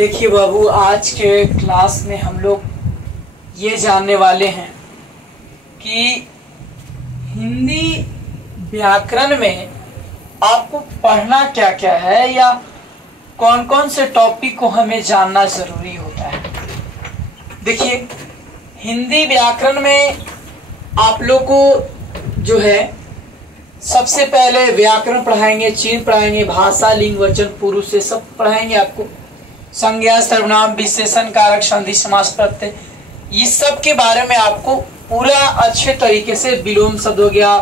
देखिए बाबू, आज के क्लास में हम लोग ये जानने वाले हैं कि हिंदी व्याकरण में आपको पढ़ना क्या क्या है या कौन कौन से टॉपिक को हमें जानना जरूरी होता है। देखिए, हिंदी व्याकरण में आप लोग को जो है सबसे पहले व्याकरण पढ़ाएंगे, चिन्ह पढ़ाएंगे, भाषा, लिंग, वचन, पुरुष, ये सब पढ़ाएंगे आपको। संज्ञा, सर्वनाम, विशेषण, कारक, संधि, समास, प्रत्यय, इस सब के बारे में आपको पूरा अच्छे तरीके से विलोम शब्द हो गया,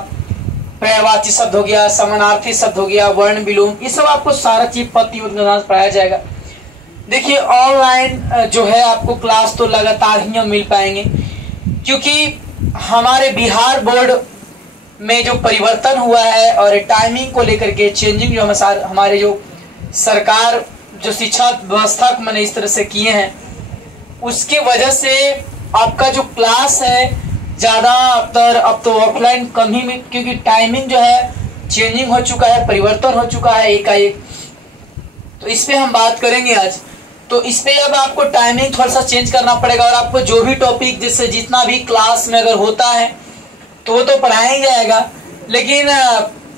पर्यायवाची शब्द हो गया, समानार्थी शब्द हो गया, वर्ण विलोम, ये सब आपको सारा चीज पति पढ़ाया जाएगा। देखिए, ऑनलाइन जो है आपको क्लास तो लगातार ही मिल पाएंगे, क्योंकि हमारे बिहार बोर्ड में जो परिवर्तन हुआ है और टाइमिंग को लेकर के चेंजिंग जो हमारे जो सरकार जो शिक्षा व्यवस्था को मैंने इस तरह से किए हैं, उसके वजह से आपका जो क्लास है ज्यादातर अब तो ऑफलाइन कम ही में, क्योंकि टाइमिंग जो है चेंजिंग हो चुका है, परिवर्तन हो चुका है एकाएक। तो इस पे हम बात करेंगे आज। तो इस पे अब आपको टाइमिंग थोड़ा सा चेंज करना पड़ेगा और आपको जो भी टॉपिक जिससे जितना भी क्लास में अगर होता है तो वो तो पढ़ाया ही जाएगा, लेकिन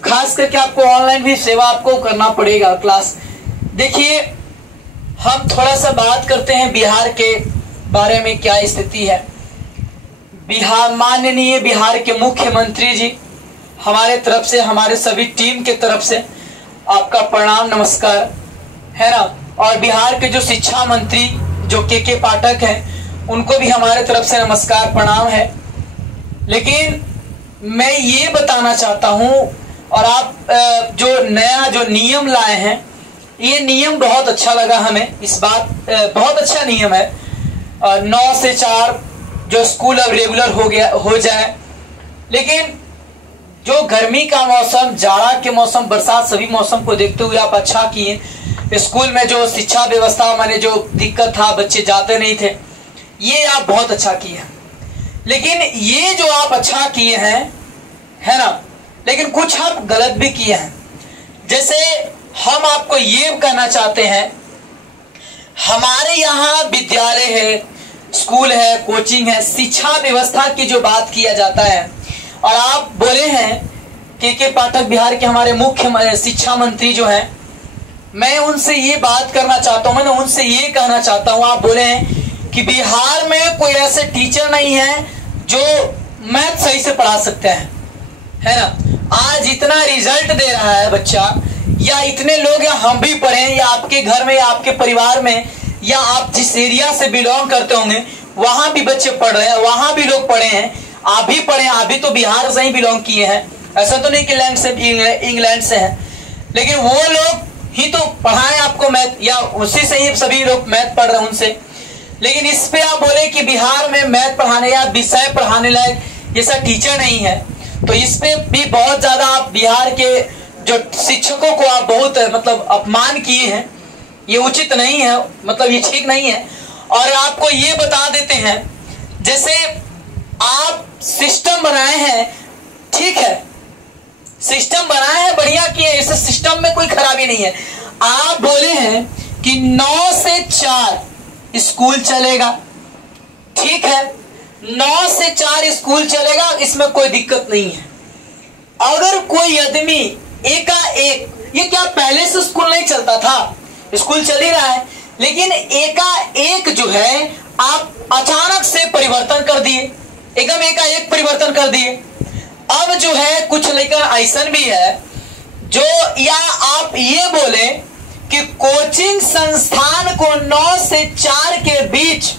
खास करके आपको ऑनलाइन भी सेवा आपको करना पड़ेगा क्लास। देखिए, हम थोड़ा सा बात करते हैं बिहार के बारे में, क्या स्थिति है। बिहार, माननीय बिहार के मुख्यमंत्री जी, हमारे तरफ से, हमारे सभी टीम के तरफ से आपका प्रणाम, नमस्कार, है ना। और बिहार के जो शिक्षा मंत्री जो के पाठक हैं, उनको भी हमारे तरफ से नमस्कार, प्रणाम है। लेकिन मैं ये बताना चाहता हूं, और आप जो नया जो नियम लाए हैं, ये नियम बहुत अच्छा लगा हमें। इस बात बहुत अच्छा नियम है। 9 से 4 जो स्कूल अब रेगुलर हो जाए। लेकिन जो गर्मी का मौसम, जाड़ा के मौसम, बरसात, सभी मौसम को देखते हुए आप अच्छा किए। स्कूल में जो शिक्षा व्यवस्था माने जो दिक्कत था, बच्चे जाते नहीं थे, ये आप बहुत अच्छा किए। लेकिन ये जो आप अच्छा किए हैं, है ना, लेकिन कुछ आप गलत भी किए हैं। जैसे हम आपको ये कहना चाहते हैं, हमारे यहाँ विद्यालय है, स्कूल है, कोचिंग है, शिक्षा व्यवस्था की जो बात किया जाता है, और आप बोले हैं के पाठक बिहार के हमारे मुख्य शिक्षा मंत्री जो हैं, मैं उनसे ये बात करना चाहता हूं, मैंने उनसे ये कहना चाहता हूं, आप बोले हैं कि बिहार में कोई ऐसे टीचर नहीं है जो मैथ सही से पढ़ा सकते हैं, है ना। आज इतना रिजल्ट दे रहा है बच्चा, या इतने लोग, या हम भी पढ़े, या आपके घर में, या आपके परिवार में, या आप जिस एरिया से बिलोंग करते होंगे वहां भी बच्चे पढ़ रहे हैं, वहां भी लोग पढ़े हैं, आप भी पढ़े हैं, आप भी तो बिहार से ही बिलोंग किए हैं। ऐसा तो नहीं कि इंग्लैंड से है, लेकिन वो लोग ही तो पढ़ाएं आपको मैथ, या उसी से ही सभी लोग मैथ पढ़ रहे हैं उनसे। लेकिन इस पे आप बोले कि बिहार में मैथ पढ़ाने या विषय पढ़ाने लायक जैसा टीचर नहीं है, तो इस पे भी बहुत ज्यादा आप बिहार के जो शिक्षकों को आप बहुत मतलब अपमान किए हैं। ये उचित नहीं है, मतलब ये ठीक नहीं है। और आपको ये बता देते हैं, जैसे आप सिस्टम बनाए हैं, ठीक है, सिस्टम बनाए हैं, बढ़िया किए, इस सिस्टम में कोई खराबी नहीं है। आप बोले हैं कि 9 से 4 स्कूल चलेगा, ठीक है, 9 से 4 स्कूल चलेगा, इसमें कोई दिक्कत नहीं है। अगर कोई आदमी एकाएक, ये क्या पहले से स्कूल नहीं चलता था, स्कूल चल ही रहा है, लेकिन एकाएक जो है आप अचानक से परिवर्तन कर दिए, एकदम एकाएक परिवर्तन कर दिए। अब जो है कुछ लेकर ऐसा भी है जो, या आप ये बोले कि कोचिंग संस्थान को 9 से 4 के बीच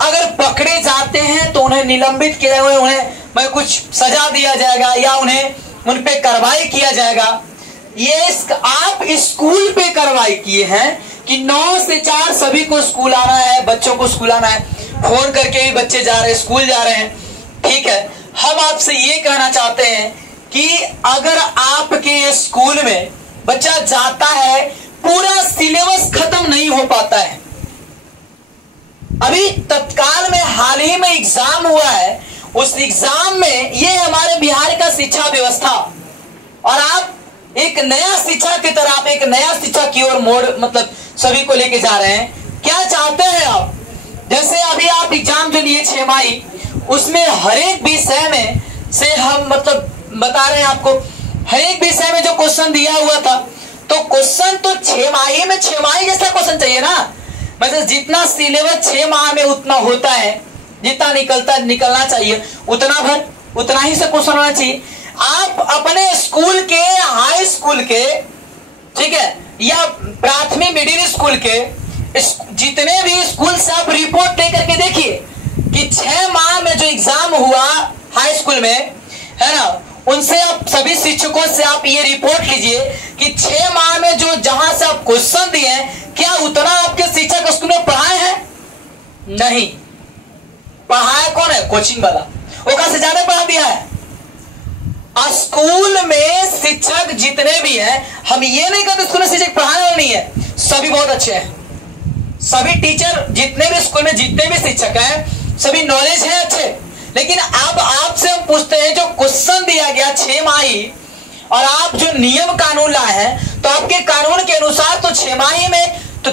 अगर पकड़े जाते हैं तो उन्हें निलंबित किया हुए, उन्हें कुछ सजा दिया जाएगा या उन्हें उन पे कार्रवाई किया जाएगा। ये आप स्कूल पे कार्रवाई किए हैं कि 9 से 4 सभी को स्कूल आना है, बच्चों को स्कूल आना है, फोन करके भी बच्चे जा रहे हैं, स्कूल जा रहे हैं, ठीक है। हम आपसे ये कहना चाहते हैं कि अगर आपके स्कूल में बच्चा जाता है, पूरा सिलेबस खत्म नहीं हो पाता है। अभी तत्काल में हाल ही में एग्जाम हुआ है, उस एग्जाम में ये हमारे बिहार का शिक्षा व्यवस्था, और आप एक नया शिक्षा की तरह, आप एक नया शिक्षा की ओर मोड़ मतलब सभी को लेके जा रहे हैं। पढ़ाते हैं आप, जैसे अभी आप एग्जाम जो लिए 6 माही, उसमें हर एक विषय में से हम मतलब बता रहे हैं आपको, हर एक विषय में जो क्वेश्चन दिया हुआ था, तो क्वेश्चन तो 6 माही में 6 माही जैसा क्वेश्चन चाहिए ना। मतलब जितना सिलेबस 6 माह में उतना होता है, जितना निकलना चाहिए उतना ही से क्वेश्चन होना चाहिए। आप अपने स्कूल के, हाई स्कूल के, ठीक है, या प्राथमिक मिडिल स्कूल के जितने भी स्कूल से आप रिपोर्ट लेकर के देखिए कि 6 माह में जो एग्जाम हुआ हाई स्कूल में, है ना, उनसे आप सभी शिक्षकों से आप ये रिपोर्ट लीजिए कि 6 माह में जो जहां से आप क्वेश्चन दिए, क्या उतना आपके शिक्षक स्कूल में पढ़ाए हैं? नहीं पढ़ाया। कौन है? कोचिंग वाला। वो कहां से ज्यादा पढ़ा दिया है? स्कूल में शिक्षक जितने भी हैं, हम ये नहीं कहते स्कूल में शिक्षक पढ़ाने वाले नहीं है, सभी बहुत अच्छे हैं। सभी टीचर जितने भी स्कूल में जितने भी शिक्षक हैं, सभी नॉलेज है अच्छे। लेकिन अब आपसे हम पूछते हैं, जो क्वेश्चन दिया गया 6 माही और आप जो नियम कानून लाए हैं, तो आपके कानून के अनुसार तो 6 माही में तो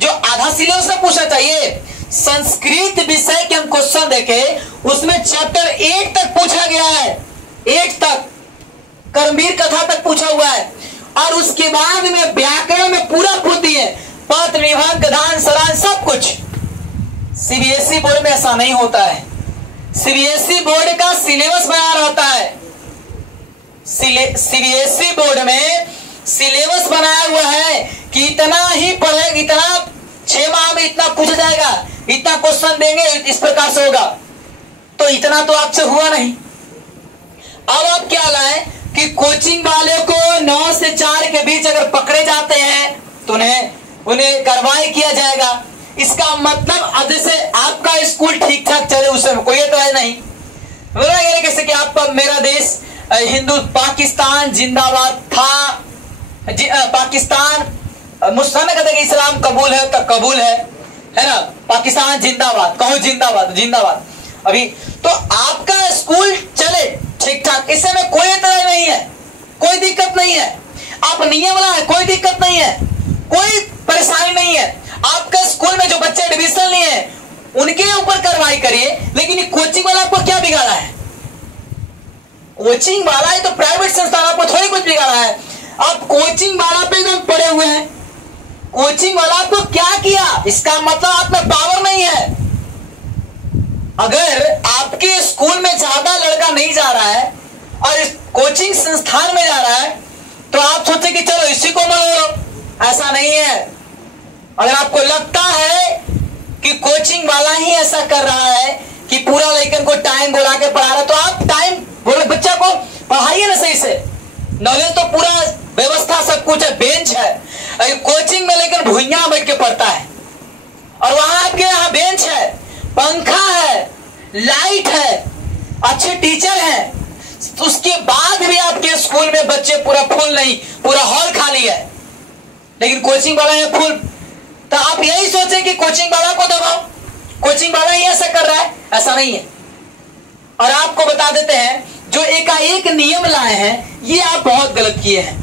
जो आधा सिलेबस से पूछना चाहिए। संस्कृत विषय के हम क्वेश्चन देखे, उसमें चैप्टर 8 तक पूछा गया है, 8 तक कर्मवीर कथा तक पूछा हुआ है, और उसके बाद में व्याकरण में पूरा पूछती है, पद विभाग गधान सरान सब कुछ। सीबीएसई बोर्ड में ऐसा नहीं होता है। सीबीएसई बोर्ड का सिलेबस बना रहता है। सीबीएसई बोर्ड में सिलेबस बनाया हुआ है कि इतना ही पढ़ेगा, इतना 6 माह में इतना पूछा जाएगा, इतना क्वेश्चन देंगे, इस प्रकार से होगा। तो इतना तो आपसे हुआ नहीं। अब आप क्या लाए कि कोचिंग वाले को 9 से 4 के बीच अगर पकड़े जाते हैं तो उन्हें कार्रवाई किया जाएगा। इसका मतलब अब जैसे आपका स्कूल ठीक ठाक चले, उसमें कोई एतराज नहीं। कैसे कि आपका मेरा देश हिंदू पाकिस्तान जिंदाबाद था, पाकिस्तान मुसलमान कहते हैं कि इस्लाम कबूल है तो कबूल है ना, पाकिस्तान जिंदाबाद, कहो जिंदाबाद जिंदाबाद। अभी तो आपका स्कूल चले ठीक ठाक, इससे में कोई एतराज नहीं है, कोई दिक्कत नहीं है। आप नियम लाए, कोई दिक्कत नहीं है, कोई परेशानी नहीं है। आपका स्कूल में जो बच्चे एडमिशन लिए उनके ऊपर कार्रवाई करिए, लेकिन कोचिंग वाला आपको क्या बिगाड़ा है? कोचिंग वाला है तो प्राइवेट संस्थान, आपको थोड़ी कुछ बिगाड़ा है। आप कोचिंग वाला पे एकदम पड़े हुए हैं। कोचिंग वाला आपको क्या किया? इसका मतलब आप में पावर नहीं है। अगर आपके स्कूल में ज्यादा लड़का नहीं जा रहा है और इस कोचिंग संस्थान में जा रहा है, तो आप सोचे कि चलो इसी को मरो लो, ऐसा नहीं है। अगर आपको लगता है कि कोचिंग वाला ही ऐसा कर रहा है कि पूरा लड़कन को टाइम बुला के पढ़ा रहा है, तो आप टाइम बोले बच्चा को पढ़ाइए ना सही से। नॉलेज तो पूरा व्यवस्था सब कुछ है, बेंच है। कोचिंग में लेकिन भुइयां बैठ के पढ़ता है, और वहां आपके यहाँ बेंच है, पंखा है, लाइट है, अच्छे टीचर हैं, उसके बाद भी आपके स्कूल में बच्चे पूरा फुल नहीं, पूरा हॉल खाली है, लेकिन कोचिंग वाला है फुल। तो आप यही सोचे कि कोचिंग वाला को दबाओ, कोचिंग वाला ही ऐसा कर रहा है, ऐसा नहीं है। और आपको बता देते हैं, जो एकाएक नियम लाए हैं, ये आप बहुत गलत किए हैं।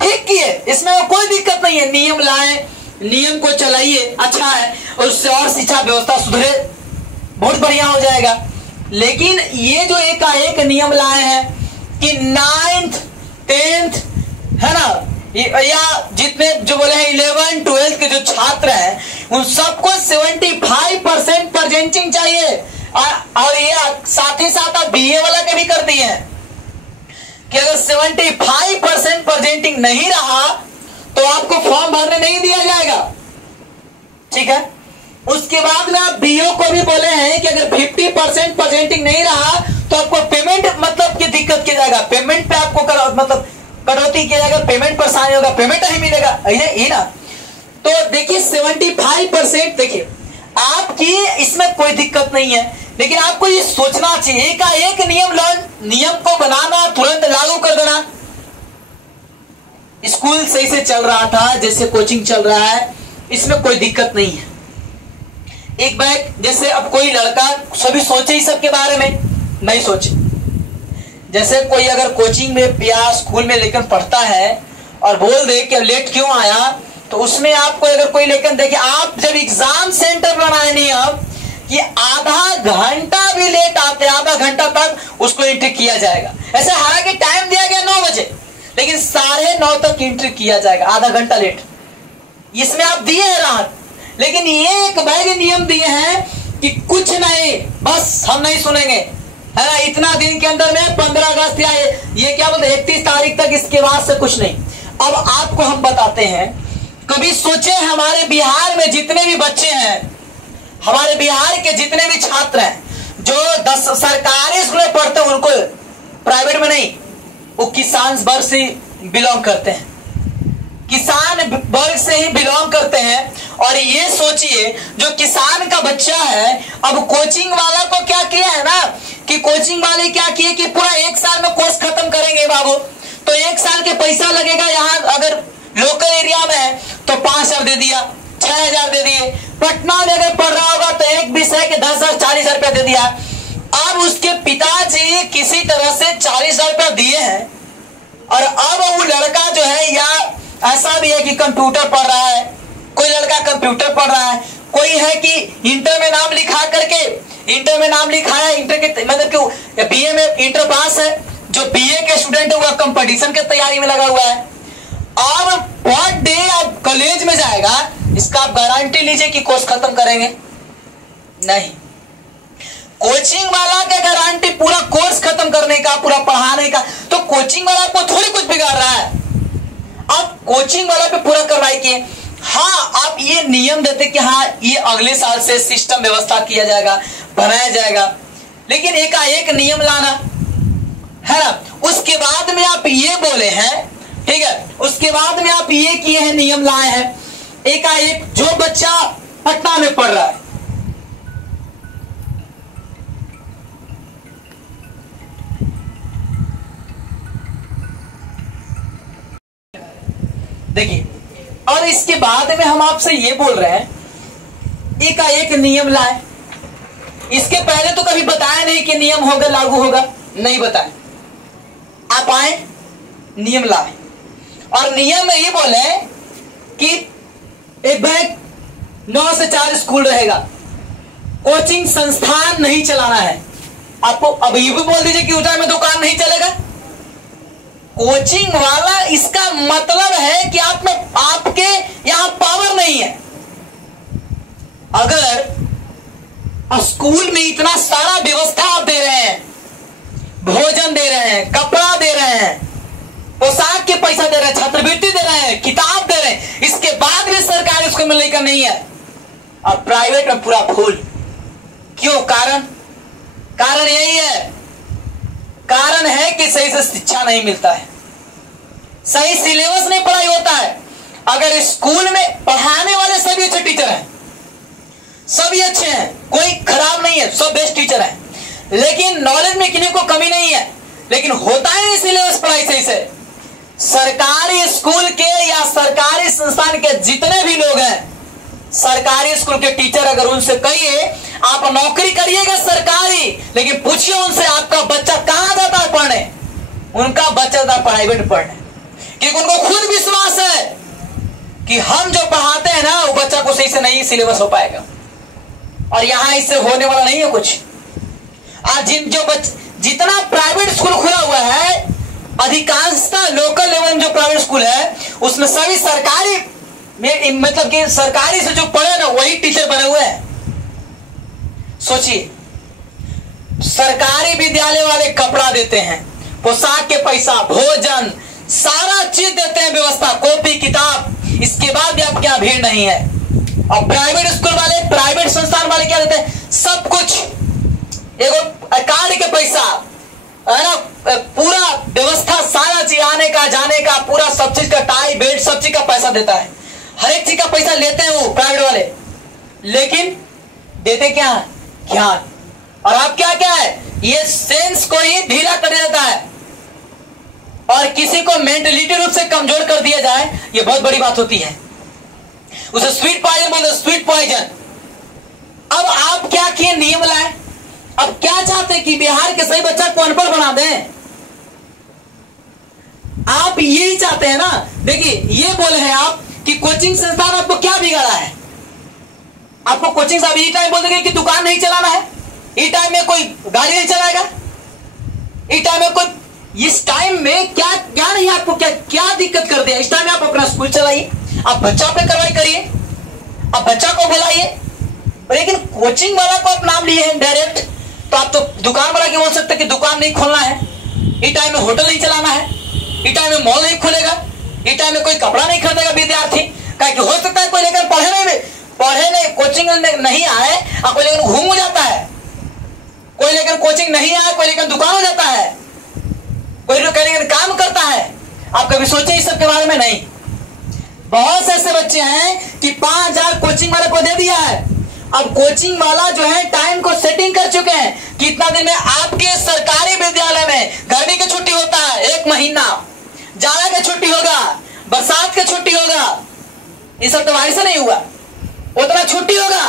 ठीक किए, इसमें कोई दिक्कत नहीं है। नियम लाए, नियम को चलाइए, अच्छा है, और उससे और शिक्षा व्यवस्था सुधरे, बहुत बढ़िया हो जाएगा। लेकिन ये जो एकाएक नियम लाए हैं कि 9th 10th है ना, या जितने जो बोले हैं 11 12 के जो छात्र हैं, उन सबको 75% प्रेजेंटिंग चाहिए। और ये साथ ही साथ आप बीए वाला के भी कर दिए हैं कि अगर 75% प्रेजेंटिंग नहीं रहा तो आपको फॉर्म भरने नहीं दिया जाएगा। ठीक है, उसके बाद में आप बीओ को भी बोले हैं कि अगर 50% प्रेजेंटिंग नहीं रहा तो आपको पेमेंट मतलब की दिक्कत किया जाएगा, पेमेंट पे आपको मतलब कटौती किया जाएगा, पेमेंट परेशानी होगा, पेमेंट नहीं मिलेगा, ये ना। तो देखिए 75% देखिए आपकी इसमें कोई दिक्कत नहीं है, लेकिन आपको ये सोचना चाहिए का एक नियम को बनाना, तुरंत लागू कर देना। स्कूल सही से चल रहा था, जैसे कोचिंग चल रहा है, इसमें कोई दिक्कत नहीं है। एक बैग जैसे अब कोई लड़का सभी सोचे ही सब के बारे में नहीं सोचे। जैसे कोई अगर कोचिंग में या स्कूल में लेकर पढ़ता है और बोल दे कि लेट क्यों आया, तो उसमें आपको अगर कोई, लेकिन देखिए आप जब एग्जाम सेंटर बनाए नियम कि आधा घंटा भी लेट आते, आधा घंटा तक उसको एंट्री किया जाएगा। ऐसे हालांकि टाइम दिया गया 9 बजे, लेकिन 9:30 तक एंट्री किया जाएगा, आधा घंटा लेट। इसमें आप दिए हैं राहत, लेकिन ये एक वैध नियम दिए हैं कि कुछ नहीं, बस हम नहीं सुनेंगे, है ना, इतना दिन के अंदर में 15 अगस्त या ये क्या बोलते 31 तारीख तक, इसके बाद से कुछ नहीं। अब आपको हम बताते हैं, कभी सोचे हमारे बिहार में जितने भी बच्चे हैं, हमारे बिहार के जितने भी छात्र हैं जो 10 सरकारी स्कूल में पढ़ते हैं, उनको प्राइवेट में नहीं, वो किसान वर्ग से बिलोंग करते हैं, किसान वर्ग से ही बिलोंग करते हैं। और ये सोचिए जो किसान का बच्चा है, अब कोचिंग वाला को क्या किया है ना कि कोचिंग वाले क्या किए कि पूरा 1 साल में कोर्स खत्म करेंगे बाबू, तो 1 साल के पैसा लगेगा। यहाँ अगर लोकल एरिया में है तो 5,000 दे दिया, 6,000 दे दिए। पटना में अगर पढ़ रहा होगा तो एक विषय के 10,000 40,000 रुपया दे दिया। अब उसके पिताजी किसी तरह से 40,000 रुपया दिए हैं, और अब वो लड़का जो है, या ऐसा भी है कि कंप्यूटर पढ़ रहा है, कोई लड़का कंप्यूटर पढ़ रहा है, कोई है कि इंटर में नाम लिखा करके, इंटर में नाम लिखाया, इंटर के मतलब कि बीए में इंटर पास है, जो बीए के स्टूडेंट है वो कंपटीशन की तैयारी में लगा हुआ है। अब पर डे अब कॉलेज में जाएगा, इसका आप गारंटी लीजिए कि कोर्स खत्म करेंगे नहीं। कोचिंग वाला का गारंटी पूरा कोर्स खत्म करने का, पूरा पढ़ाने का, तो कोचिंग वाला को थोड़ी कुछ बिगाड़ रहा है। अब कोचिंग वाला पे पूरा कार्रवाई किए। हाँ, आप ये नियम देते कि हाँ ये अगले साल से सिस्टम व्यवस्था किया जाएगा, बनाया जाएगा, लेकिन एकाएक नियम लाना है ना। उसके बाद में आप ये बोले हैं, ठीक है, उसके बाद में आप ये किए हैं, नियम लाए हैं, एकाएक जो बच्चा पटना में पढ़ रहा है, देखिए, और इसके बाद में हम आपसे ये बोल रहे हैं एकाएक नियम लाए। इसके पहले तो कभी बताया नहीं कि नियम होगा, लागू होगा, नहीं बताए। आप आए, नियम लाए, और नियम में ये बोले कि एक भाई 9 से 4 स्कूल रहेगा, कोचिंग संस्थान नहीं चलाना है। आपको अब ये भी बोल दीजिए कि उधर में दुकान नहीं चलेगा। कोचिंग वाला, इसका मतलब है कि आप में, आपके यहां पावर नहीं है। अगर स्कूल में इतना सारा व्यवस्था आप दे रहे हैं, भोजन दे रहे हैं, कपड़ा दे रहे हैं, पोशाक के पैसा दे रहे हैं, छात्रवृत्ति दे रहे हैं, किताब दे रहे हैं, इसके बाद भी सरकारी स्कूल में लेकर नहीं है, और प्राइवेट में पूरा फुल। क्यों? कारण यही है, कारण है कि सही से शिक्षा नहीं मिलता है, सही सिलेबस नहीं पढ़ाई होता है। अगर स्कूल में पढ़ाने वाले सभी अच्छे टीचर हैं, सभी अच्छे हैं, कोई खराब नहीं है, सब बेस्ट टीचर हैं, लेकिन नॉलेज में किसी को कमी नहीं है, लेकिन होता है नहीं सिलेबस पढ़ाई सही से। सरकारी स्कूल के या सरकारी संस्थान के जितने भी लोग हैं, सरकारी स्कूल के टीचर, अगर उनसे कहिए आप नौकरी करिएगा सरकारी, लेकिन पूछिए उनसे आपका बच्चा कहां जाता है पढ़ने, उनका बच्चा जाता है प्राइवेट पढ़ने, क्योंकि उनको खुद विश्वास है कि हम जो पढ़ाते हैं ना वो बच्चा को सही से नहीं सिलेबस हो पाएगा, और यहां इससे होने वाला नहीं है कुछ। आज जितना प्राइवेट स्कूल खुला हुआ है, अधिकांशतः लोकल लेवल में जो प्राइवेट स्कूल है उसमें सभी सरकारी में, मतलब कि सरकारी से जो पढ़े ना वही टीचर बने हुए हैं। सोचिए, सरकारी विद्यालय वाले कपड़ा देते हैं, पोशाक के पैसा, भोजन, सारा चीज देते हैं, व्यवस्था, कॉपी किताब, इसके बाद भी आपके यहाँ भीड़ नहीं है। और प्राइवेट स्कूल वाले, प्राइवेट संस्थान वाले क्या देते हैं? सब कुछ, एगो कार्ड के पैसा, है ना, पूरा व्यवस्था, सारा चीज, आने का जाने का, पूरा सब चीज का, टाई बेल्ट, सब चीज का पैसा देता है, हर एक चीज का पैसा लेते हैं वो प्राइवेट वाले, लेकिन देते क्या? ज्ञान। और आप क्या है, ये सेंस को ही ढीला कर देता है, और किसी को मेंटलिटी रूप से कमजोर कर दिया जाए, ये बहुत बड़ी बात होती है। उसे स्वीट पॉइजन बोलते, स्वीट पॉइजन। अब आप क्या किए? नियम लाए। अब क्या चाहते कि बिहार के सही बच्चा को अनपढ़ बना दें? आप यही चाहते हैं ना। देखिए, ये बोले हैं आप कि कोचिंग संस्थान आपको क्या बिगाड़ा है। आपको कोचिंग साहब ई टाइम बोल देंगे कि दुकान नहीं चलाना है, ई टाइम में कोई गाड़ी नहीं चलाएगा, ई टाइम में कोई, इस टाइम में क्या क्या नहीं, आपको क्या क्या दिक्कत कर दिया। इस टाइम में आप अपना स्कूल चलाइए, आप बच्चा पे कार्रवाई करिए, आप बच्चा को बुलाइए। लेकिन कोचिंग वाला को आप नाम लिए हैं डायरेक्ट, तो आप तो दुकान वाला क्या बोल सकते कि दुकान नहीं खोलना है, ई टाइम में होटल नहीं चलाना है, ई टाइम में मॉल नहीं खुलेगा, ई टाइम में कोई कपड़ा नहीं खरीदेगा विद्यार्थी। क्या हो सकता है कोई लेकर पढ़े नहीं कोचिंग नहीं आए और कोई लेकर घूम हो जाता है, कोई लेकर कोचिंग नहीं आए, कोई लेकर दुकान हो जाता है, कोई लेकर काम करता है। आप कभी सोचे इस सब के बारे में? नहीं। बहुत से ऐसे बच्चे हैं कि 5,000 कोचिंग वाले को दे दिया है। अब कोचिंग वाला जो है टाइम को सेटिंग कर चुके हैं कि इतना दिन में आपके सरकारी विद्यालय में गर्मी की छुट्टी होता है 1 महीना, जाड़ा की छुट्टी होगा, बरसात की छुट्टी होगा, ये सब तो बारिश से नहीं हुआ, उतना छुट्टी होगा।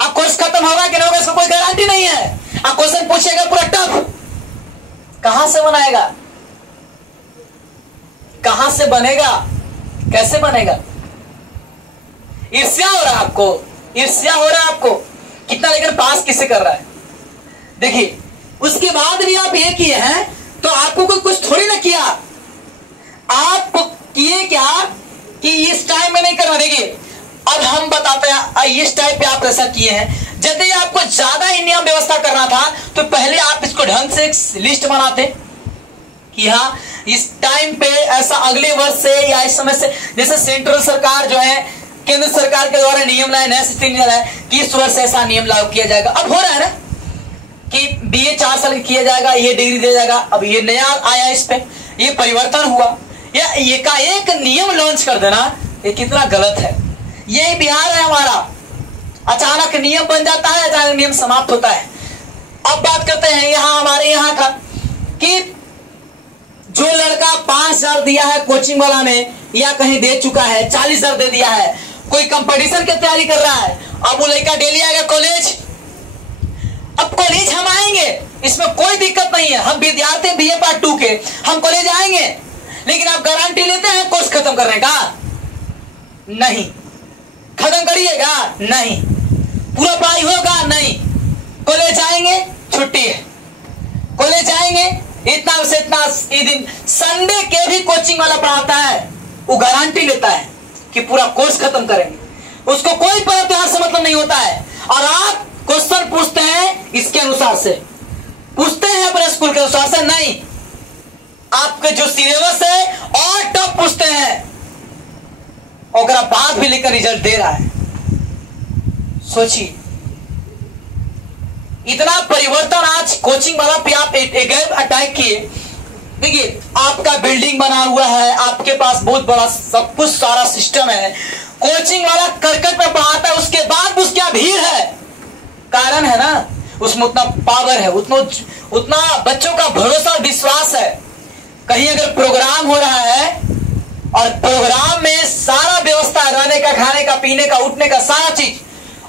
अब कोर्स खत्म होगा कि नहीं होगा इसका कोई गारंटी नहीं है। अब क्वेश्चन पूछेगा पूरा टफ, कहां से बनाएगा, कहां से बनेगा, कैसे बनेगा? ईर्ष्या हो रहा है आपको, ईर्ष्या हो रहा है आपको, कितना लेकर पास किसे कर रहा है। देखिए उसके बाद भी आप ये किए हैं तो आपको कोई कुछ थोड़ी ना किया, आपको किए क्या कि इस टाइम में नहीं करना। देखिए अब हम बताते हैं इस टाइप पे आप ऐसा किए हैं। यदि आपको ज्यादा ही नियम व्यवस्था करना था तो पहले आप इसको ढंग से एक लिस्ट बनाते कि हाँ इस टाइम पे ऐसा अगले वर्ष से या इस समय से, जैसे सेंट्रल सरकार जो है केंद्र सरकार के द्वारा नियम लाए, नया सिस्टम है कि इस वर्ष ऐसा नियम लागू किया जाएगा। अब हो रहा है ना कि बीए 4 साल किया जाएगा, ये डिग्री दिया जाएगा। अब ये नया आया, इस पे ये परिवर्तन हुआ, या ये का एक नियम लॉन्च कर देना ये कितना गलत है। ये बिहार है हमारा, अचानक नियम बन जाता है, अचानक नियम समाप्त होता है। अब बात करते हैं यहाँ हमारे यहाँ का कि जो लड़का 5,000 दिया है कोचिंग वाला ने या कहीं दे चुका है, 40,000 दे दिया है, कोई कंपटीशन की तैयारी कर रहा है, अब वो लड़का डेली आएगा कॉलेज। अब कॉलेज हम आएंगे, इसमें कोई दिक्कत नहीं है, हम विद्यार्थी बीए पार्ट 2 के हम कॉलेज आएंगे। लेकिन आप गारंटी लेते हैं कोर्स खत्म करने का? नहीं। खत्म करिएगा? नहीं। पूरा पढ़ाई होगा? नहीं। कॉलेज आएंगे छुट्टी है, कॉलेज आएंगे इतना से इतना ये दिन, संडे के भी कोचिंग वाला पढ़ाता है, वो गारंटी लेता है कि पूरा कोर्स खत्म करेंगे, उसको कोई पर्व त्योहार से मतलब नहीं होता है। और आप क्वेश्चन पूछते हैं इसके अनुसार से, पूछते हैं अपने स्कूल के अनुसार से नहीं, आपके जो सिलेबस है और टफ पूछते हैं, और बाद भी लेकर रिजल्ट दे रहा है। सोचिए इतना परिवर्तन आज कोचिंग वाला पे आप अटैक किए। देखिए आपका बिल्डिंग बना हुआ है, आपके पास बहुत बड़ा सब कुछ सारा सिस्टम है, कोचिंग वाला करकट में पढ़ाता है, उसके बाद उसकी क्या भीड़ है, कारण है ना उसमें उतना पावर है, उतना बच्चों का भरोसा और विश्वास है। कहीं अगर प्रोग्राम हो रहा है और प्रोग्राम में सारा व्यवस्था, रहने का, खाने का, पीने का, उठने का सारा चीज,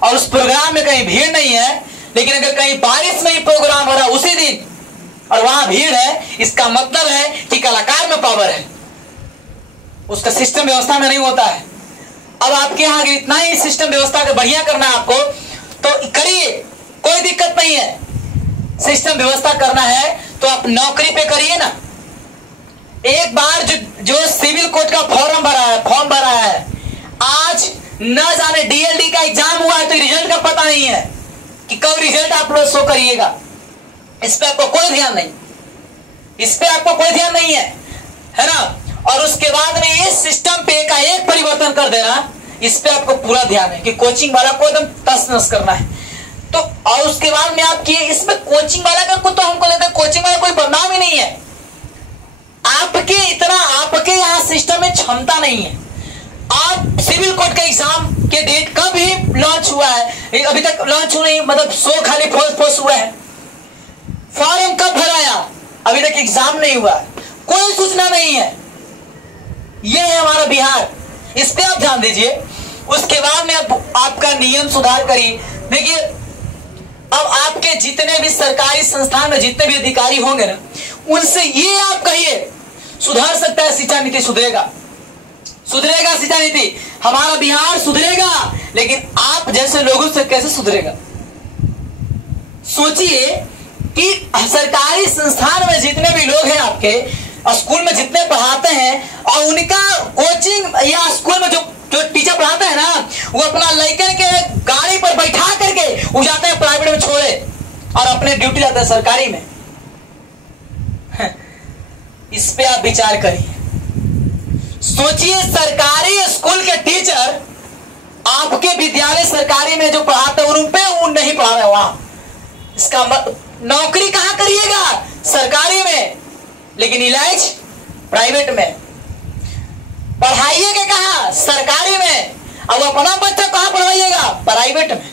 और उस प्रोग्राम में कहीं भीड़ नहीं है, लेकिन अगर कहीं बारिश में ही प्रोग्राम हो रहा है उसी दिन और वहां भीड़ है, इसका मतलब है कि कलाकार में पावर है, उसका सिस्टम व्यवस्था में नहीं होता है। अब आपके यहाँ अगर इतना ही सिस्टम व्यवस्था का बढ़िया करना है आपको तो करिए, कोई दिक्कत नहीं है। सिस्टम व्यवस्था करना है तो आप नौकरी पे करिए ना। एक बार जो सिविल कोर्ट का फॉर्म भरा है, आज न जाने डीएलडी का एग्जाम हुआ है तो रिजल्ट का पता नहीं है कि कब रिजल्ट आप लोग शो करिएगा। इस पे आपको कोई ध्यान नहीं, इस पे आपको कोई ध्यान नहीं है ना। और उसके बाद में इस सिस्टम पे का एक परिवर्तन कर देना, इस पे आपको पूरा ध्यान है कि कोचिंग वाला को एकदम तस नस करना है। तो और उसके बाद में आप किए इसमें कोचिंग वाला का तो हमको लगता है कोचिंग वाला कोई बदनाम ही नहीं है, आपके यहाँ सिस्टम में क्षमता नहीं है। आप सिविल कोर्ट का एग्जाम के डेट कब ही लॉन्च हुआ है, अभी तक लॉन्च हुआ नहीं, मतलब 100 खाली फोर्स हुआ है। फॉर्म कब भराया, अभी तक एग्जाम नहीं हुआ, कोई सूचना नहीं है। यह है हमारा बिहार, इस पे आप ध्यान दीजिए। उसके बाद में आपका नियम सुधार करिए। देखिए अब आपके जितने भी सरकारी संस्थान में जितने भी अधिकारी होंगे ना, उनसे ये आप कहिए सुधार सकता है, शिक्षा नीति सुधरेगा। सुधरेगा शिक्षा नीति, हमारा बिहार सुधरेगा, लेकिन आप जैसे लोगों से कैसे सुधरेगा? सोचिए कि सरकारी संस्थान में जितने भी लोग हैं, आपके स्कूल में जितने पढ़ाते हैं, और उनका कोचिंग या स्कूल में जो टीचर पढ़ाते हैं ना, वो अपना लड़कन के गाड़ी पर बैठा करके वो जाते हैं प्राइवेट में छोड़े और अपने ड्यूटी जाते हैं सरकारी में। इस पे आप विचार करिए। सोचिए सरकारी स्कूल के टीचर आपके विद्यालय सरकारी में जो पढ़ाते हैं उन पे वो नहीं पढ़ा रहे वहां, इसका नौकरी कहां करिएगा? सरकारी में, लेकिन इलाज प्राइवेट में। पढ़ाइए के कहा? सरकारी में। अब अपना बच्चा कहां पढ़ाइएगा? प्राइवेट में।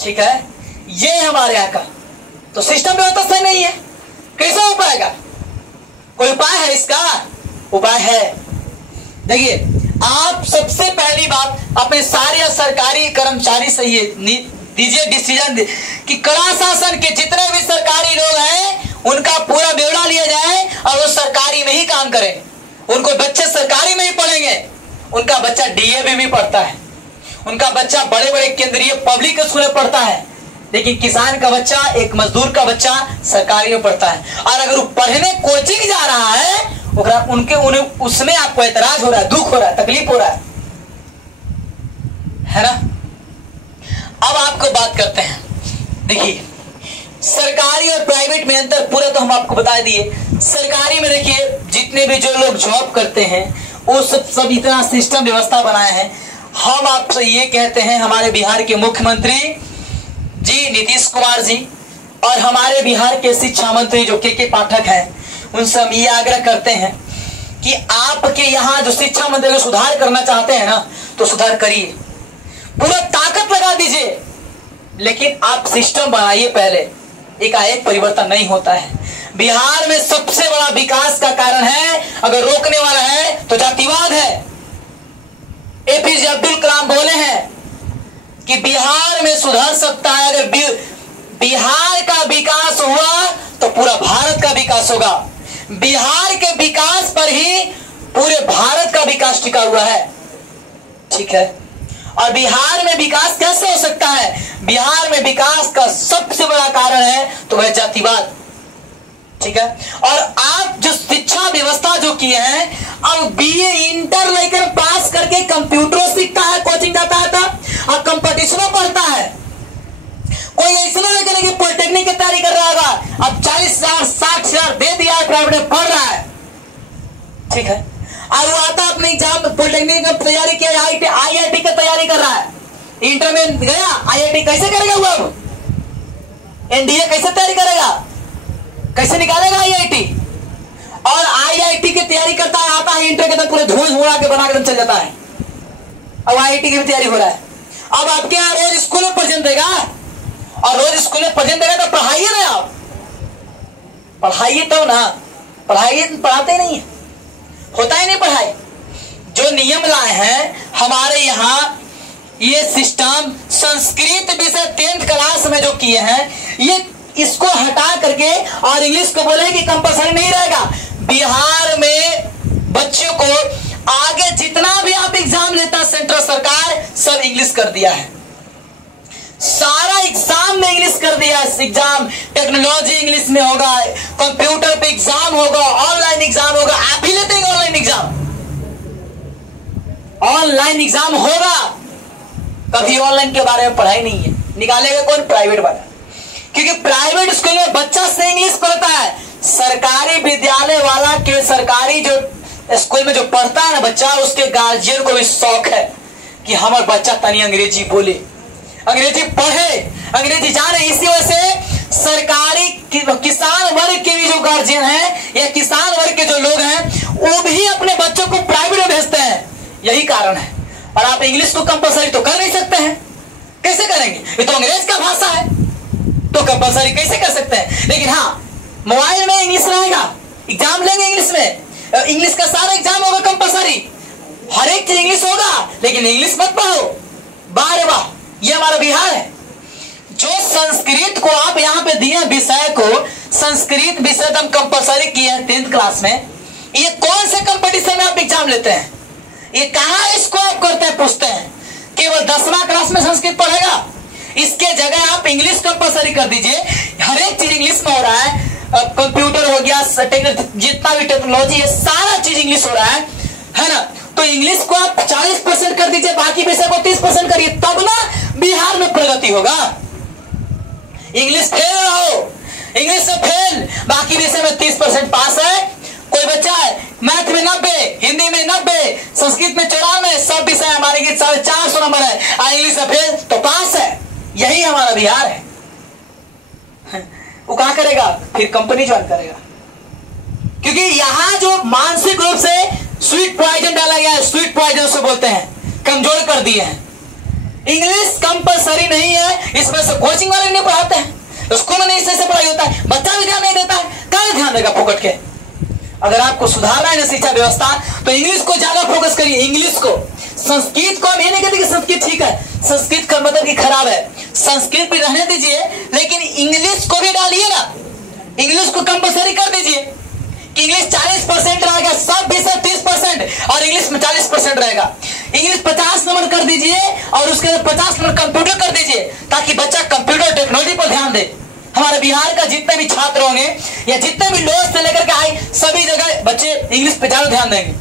ठीक है, ये हमारे यहाँ का तो सिस्टम व्यवस्था सही नहीं है। कैसे हो पाएगा? कोई उपाय है इसका? उपाय है। देखिए, आप सबसे पहली बात अपने सारे सरकारी कर्मचारी से ये दीजिए डिसीजन कि कड़ा शासन के जितने भी सरकारी लोग हैं उनका पूरा ब्यौरा लिया जाए और वो सरकारी में ही काम करें। उनको बच्चे सरकारी में ही पढ़ेंगे, उनका बच्चा डीएवी में पढ़ता है, उनका बच्चा बड़े बड़े केंद्रीय पब्लिक स्कूल में पढ़ता है, लेकिन किसान का बच्चा, एक मजदूर का बच्चा सरकारी में पढ़ता है। और अगर वो पढ़ने कोचिंग जा रहा है उन्हें उसमें आपको एतराज हो रहा है, दुख हो रहा है, तकलीफ हो रहा है ना? अब आपको बात करते हैं। देखिए, सरकारी और प्राइवेट में अंतर पूरा तो हम आपको बता दिए। सरकारी में देखिए जितने भी जो लोग जॉब करते हैं वो सब इतना सिस्टम व्यवस्था बनाए हैं। हम आपसे ये कहते हैं, हमारे बिहार के मुख्यमंत्री जी नीतीश कुमार जी और हमारे बिहार के शिक्षा मंत्री जो के पाठक हैं, उनसे हम ये आग्रह करते हैं कि आपके यहाँ जो शिक्षा मंत्री को सुधार करना चाहते हैं ना, तो सुधार करिए, पूरा ताकत लगा दीजिए, लेकिन आप सिस्टम बनाइए पहले। एकाएक परिवर्तन नहीं होता है। बिहार में सबसे बड़ा विकास का कारण है, अगर रोकने वाला है तो जातिवाद है। एपीजे अब्दुल कलाम बोले हैं कि बिहार में सुधर सकता है, अगर बिहार का विकास हुआ तो पूरा भारत का विकास होगा। बिहार के विकास पर ही पूरे भारत का विकास टिका हुआ है। ठीक है, और बिहार में विकास कैसे हो सकता है? बिहार में विकास का सबसे बड़ा कारण है तो वह जातिवाद। ठीक है, और आप जो शिक्षा व्यवस्था जो किए हैं, अब बीए इंटर लेकर पास करके कंप्यूटर सीखता है, कोचिंग जाता है था और कंपटीशन पढ़ता है। कोई ऐसा नहीं लेकर कि पॉलिटेक्निक की तैयारी कर रहा होगा, अब 40,000 60,000 दे दिया है, प्राइवेट में पढ़ रहा है। ठीक है, और वो आता अपने एग्जाम पॉलिटेक्निक की तैयारी किया, आईआईटी की तैयारी कर रहा है, इंटर में गया, आईआईटी कैसे करेगा वो? अब एनडीए कैसे तैयारी करेगा? कैसे निकालेगा आईआईटी? और आईआईटी की तैयारी करता है, आता है इंटर के अंदर पूरे धूल धुआ के बना कर चल जाता है। अब आईआईटी की भी तैयारी हो रहा है। अब आपके यहाँ रोज स्कूल में प्रेजेंट देगा, और रोज स्कूल में प्रेजेंट देगा तो पढ़ाइए ना, आप पढ़ाइए तो ना, पढ़ाइए पढ़ाते नहीं है, होता ही नहीं पढ़ाई। जो नियम लाए हैं हमारे यहाँ, ये सिस्टम संस्कृत विषय 10th क्लास में जो किए हैं, ये इसको हटा करके और इंग्लिश को बोले कि कंपलसरी नहीं रहेगा। बिहार में बच्चों को आगे जितना भी आप एग्जाम लेता सेंट्रल सरकार, सब इंग्लिश कर दिया है। सारा एग्जाम में इंग्लिश कर दिया है। एग्जाम टेक्नोलॉजी इंग्लिश में होगा, कंप्यूटर पे एग्जाम होगा, ऑनलाइन एग्जाम होगा। आप ही लेते हैं ऑनलाइन एग्जाम, ऑनलाइन एग्जाम होगा। कभी ऑनलाइन के बारे में पढ़ाई नहीं है। निकालेगा कौन? प्राइवेट वाला, क्योंकि प्राइवेट स्कूल में बच्चा से इंग्लिश पढ़ता है। सरकारी विद्यालय वाला के सरकारी जो स्कूल में जो पढ़ता है ना बच्चा, उसके गार्जियन को भी शौक है कि हमारा बच्चा तनी अंग्रेजी बोले, अंग्रेजी पढ़े, अंग्रेजी जाने। इसी वजह से सरकारी किसान वर्ग के भी जो गार्जियन हैं या किसान वर्ग के जो लोग हैं, वो भी अपने बच्चों को प्राइवेट में भेजते हैं। यही कारण है। और आप इंग्लिश को कंपलसरी तो कर नहीं सकते हैं। कैसे करेंगे? ये तो अंग्रेज का भाषा है, तो कंपलसरी कैसे कर सकते हैं? लेकिन हाँ, मोबाइल में इंग्लिश रहेगा, एग्जाम लेंगे इंग्लिश में, इंग्लिश का सारा एग्जाम होगा कंपलसरी, हर एक चीज इंग्लिश होगा, लेकिन इंग्लिश मत पढ़ो। वाह वाह, ये हमारा बिहार है। जो संस्कृत को आप यहाँ पे दिए विषय को, संस्कृत विषय हम कंपलसरी किए हैं 10th क्लास में, ये कौन से कंपटीशन में आप एग्जाम लेते हैं? ये कहां स्कोप करते हैं, पूछते हैं? केवल 10वां क्लास में संस्कृत पढ़ेगा, इसके जगह आप इंग्लिश कंपल्सरी कर दीजिए। हर एक चीज इंग्लिश में हो रहा है, कंप्यूटर हो गया, जितना भी टेक्नोलॉजी है, सारा चीज इंग्लिश हो रहा है ना? तो इंग्लिश को आप 40% कर दीजिए, बाकी विषय को 30% करिए, तब ना बिहार में प्रगति होगा। इंग्लिश फेल रहो, इंग्लिश से फेल, बाकी विषय में 30% पास है। कोई बच्चा है मैथ में 90, हिंदी में 90, संस्कृत में 94, सब विषय हमारे 450 नंबर है, इंग्लिश में फेल तो पास है। यही हमारा बिहार है। वो क्या करेगा? फिर कंपनी ज्वाइन करेगा, क्योंकि यहां जो मानसिक रूप से स्वीट पॉइजन डाला गया है, स्वीट पॉइजन से बोलते हैं, कमजोर कर दिए हैं। इंग्लिश कंपल्सरी नहीं है, इसमें से कोचिंग वाले नहीं पढ़ाते हैं, स्कूल में नहीं से पढ़ाई होता है, बच्चा भी ध्यान नहीं देता है, कहाँ ध्यान देगा फोकट के? अगर आपको सुधारना है ना शिक्षा व्यवस्था, तो इंग्लिश को ज्यादा फोकस करिए, इंग्लिश को। संस्कृत को हम ये नहीं कहते कि संस्कृत ठीक है, संस्कृत का मतलब कि खराब है, संस्कृत भी रहने दीजिए, लेकिन इंग्लिश को भी डालिए ना, इंग्लिश को कंपल्सरी कर दीजिए कि इंग्लिश 40% रहेगा, सब विषय 30% और इंग्लिश में 40% रहेगा। इंग्लिश 50 नंबर कर दीजिए और उसके 50 नंबर कंप्यूटर कर दीजिए, ताकि बच्चा कंप्यूटर टेक्नोलॉजी पर ध्यान दे। हमारे बिहार का जितने भी छात्र होंगे या जितने भी लोग से लेकर के आए, सभी जगह बच्चे इंग्लिश पे ज्यादा ध्यान देंगे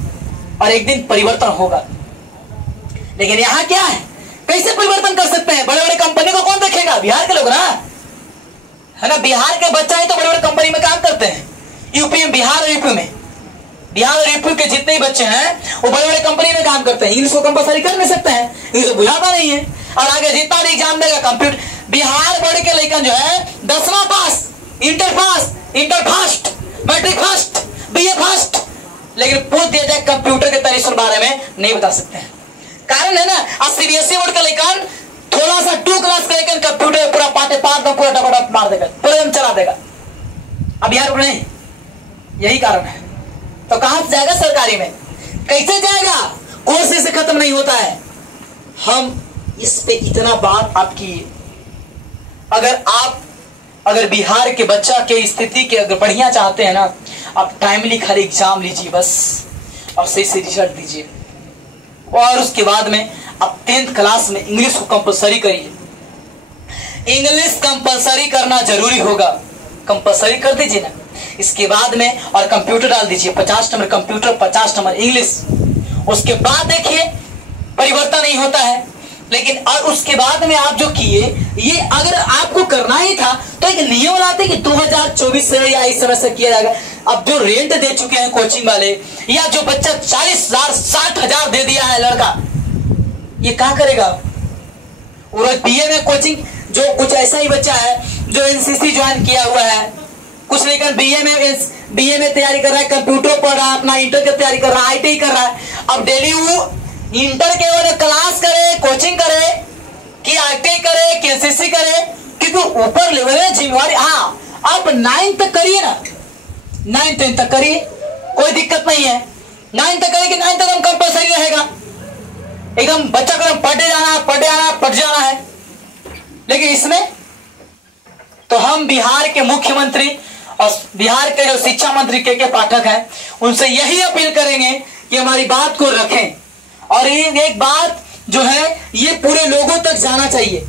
और एक दिन परिवर्तन होगा। लेकिन यहाँ क्या है, कैसे परिवर्तन कर सकते हैं? बड़े बड़े कंपनी को कौन देखेगा? बिहार के लोग ना, है ना? बिहार के बच्चा ही तो बड़े बड़े कंपनी में काम करते हैं। यूपी में, बिहार और यूपी में, बिहार और यूपी के जितने भी बच्चे हैं वो बड़े बड़े कंपनी में काम करते हैं। इंग्लिश को कंपल्सरी कर नहीं सकते हैं, इंग्लिश बुझाता नहीं है, और आगे जितना भी एग्जाम देगा कंप्यूटर। बिहार बोर्ड के लेकर जो है 10वां pass, inter pass, inter first, matric first, BA first, लेकिन पूछ दिया जाए कंप्यूटर के तरीके बारे में नहीं बता सकते हैं। कारण है ना, सीबीएसई बोर्ड का लेकर थोड़ा सा 2 क्लास का लेकर कंप्यूटर पूरा पाते पात में पूरा डबल मार देगा, पूरा चला देगा। अब बिहार बोर्ड नहीं, यही कारण है। तो कहां से जाएगा? सरकारी में। कैसे जाएगा? कोर्स से खत्म नहीं होता है। हम इस पे इतना बात आपकी, अगर बिहार के बच्चा के स्थिति के अगर बढ़िया चाहते हैं ना, आप टाइमली खाली एग्जाम लीजिए बस, और सही से रिजल्ट दीजिए, और उसके बाद में आप 10th क्लास में इंग्लिश को कंपल्सरी करिए। इंग्लिश कंपल्सरी करना जरूरी होगा, कंपल्सरी कर दीजिए ना। इसके बाद में और कंप्यूटर डाल दीजिए, 50 नंबर कंप्यूटर, 50 नंबर इंग्लिश। उसके बाद देखिए परिवर्तन नहीं होता है। लेकिन और उसके बाद में आप जो किए, ये अगर आपको करना ही था तो एक नियम लाते कि 2024 से या इस समय से किया जाएगा। अब जो रेंट दे चुके हैं कोचिंग वाले, या जो बच्चा 40,000 60,000 दे दिया है लड़का, ये क्या करेगा? और बीए में कोचिंग, जो कुछ ऐसा ही बच्चा है जो एनसीसी ज्वाइन किया हुआ है, कुछ लेकर बीए में तैयारी कर रहा है, कंप्यूटर पढ़ रहा है, अपना इंटर की तैयारी कर रहा है, आईटीआई कर रहा है। अब डेली वो इंटर के वाले क्लास करे, कोचिंग करे, कि आईटीआई करे, कि एनसीसी करे, क्योंकि ऊपर लेवल है जिम्मेवारी। हाँ, आप 9th तक करिए ना, 9th 10th तक करिए, कोई दिक्कत नहीं है। 9th तक करिए कि 9th तक हम कंपल्सरी रहेगा, एकदम बच्चा को पढ़े जाना पढ़ जाना है। लेकिन इसमें तो हम बिहार के मुख्यमंत्री और बिहार के जो शिक्षा मंत्री के पाठक हैं, उनसे यही अपील करेंगे कि हमारी बात को रखें, और ये एक बात जो है ये पूरे लोगों तक जाना चाहिए।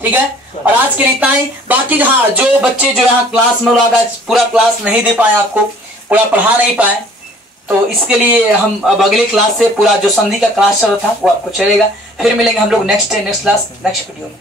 ठीक है, और आज के लिए इतना ही। बाकी हाँ, जो बच्चे जो यहाँ क्लास में लगा, पूरा क्लास नहीं दे पाए, आपको पूरा पढ़ा नहीं पाए, तो इसके लिए हम अब अगले क्लास से पूरा जो संधि का क्लास चल रहा था वो आपको चलेगा। फिर मिलेंगे हम लोग नेक्स्ट क्लास नेक्स्ट वीडियो में।